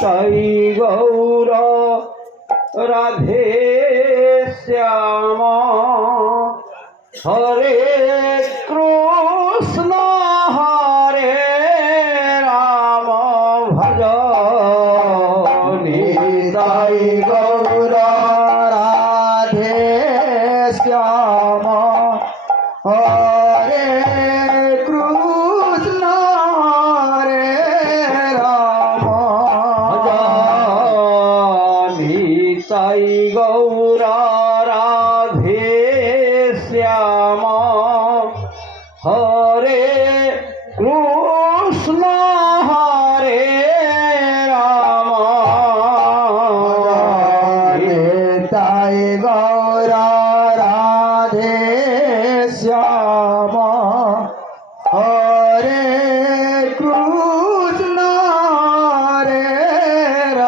তাই গৌর রাধে শ্যাম হরে কৃষ্ণ হরে রাম ভজ তাই গৌর রাধে শ্যাম হরে কৃষ্ণ হরে রাম তাই গৌর রাধে শ্যাম হরে কৃষ্ণ হরে রাম তাই গৌর রাধে শ্যাম হরে কৃষ্ণ হরে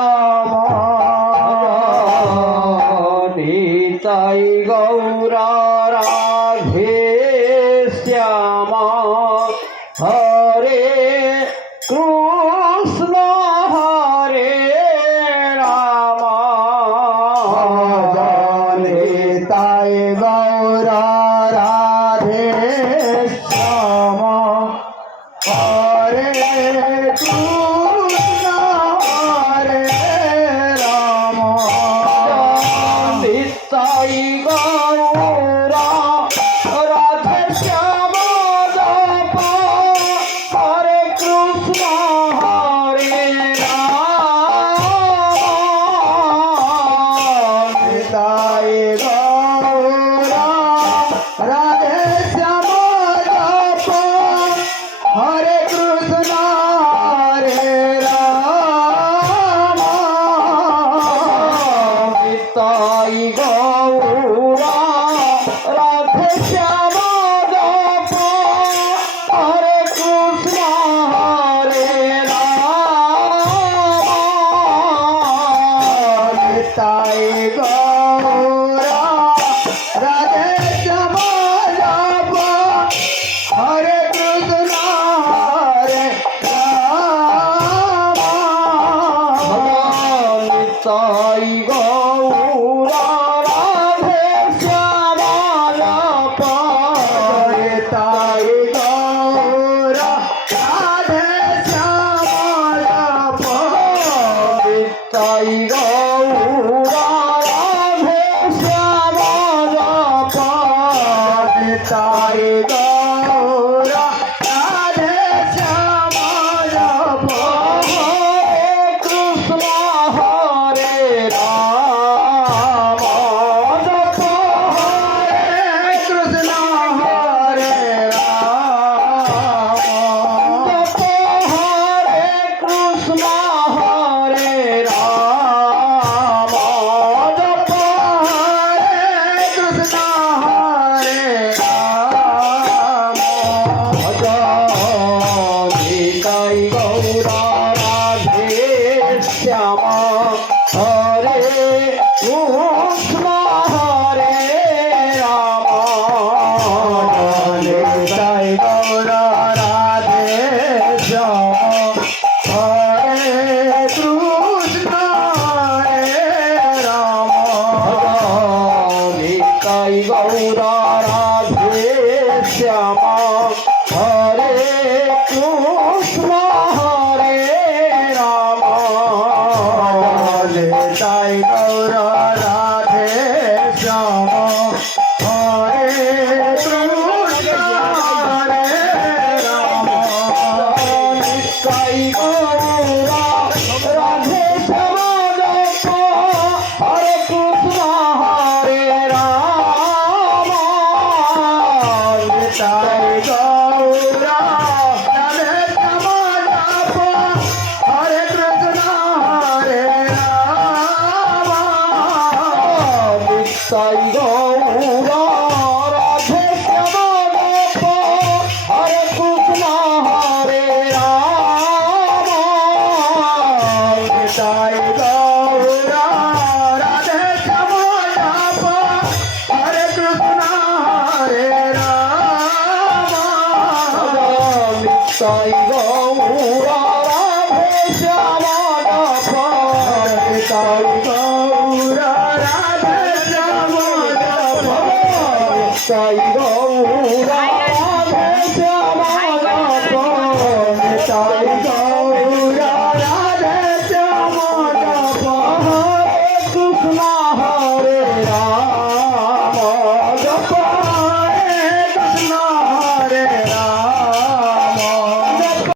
রাম তাই গৌর রাধে শ্যাম হরে কৃষ্ণ হরে রাম তাই গৌর রাধে শ্যাম হরে কৃষ্ণ হরে রাম তাই গৌর রাধে শ্যাম জপ হরে কৃষ্ণ হরে রাম তাই গৌর রাধে শ্যাম জপ হরে কৃষ্ণ হরে রাম তাই গৌর রাধে শ্যাম জপ হরে কৃষ্ণ হরে রাম তাই গৌর রাধে শ্যাম জপ হরে কৃষ্ণ হরে রাম তাই গৌর রাধে শ্যাম জপ তাই গৌর রাধে শ্যাম জপ তাই গৌর রাধে শ্যাম জপ তাই গৌর রাধে শ্যাম জপ হরে কৃষ্ণ হরে রাম জপ হরে কৃষ্ণ হরে রাম জপ হরে কৃষ্ণ হরে রাম জপ হরে কৃষ্ণ হরে রাম তাই গৌর রাধে শ্যাম হরে কৃষ্ণ হরে রাম তাই গৌর রাধে শ্যাম হরে কৃষ্ণ হরে রাম তাই গৌর রাধে শ্যাম হরে কৃষ্ণ হরে রাম তাই গৌর রাধে শ্যাম হরে কৃষ্ণ হরে রাম তাই গৌর রাধে শ্যাম জপ হরে কৃষ্ণ হরে রাম তাই নিতাই গৌর রাধে শ্যাম হরে কৃষ্ণ হরে রাম নিতাই গৌর রাধে শ্যাম হরে কৃষ্ণ হরে রাম নিতাই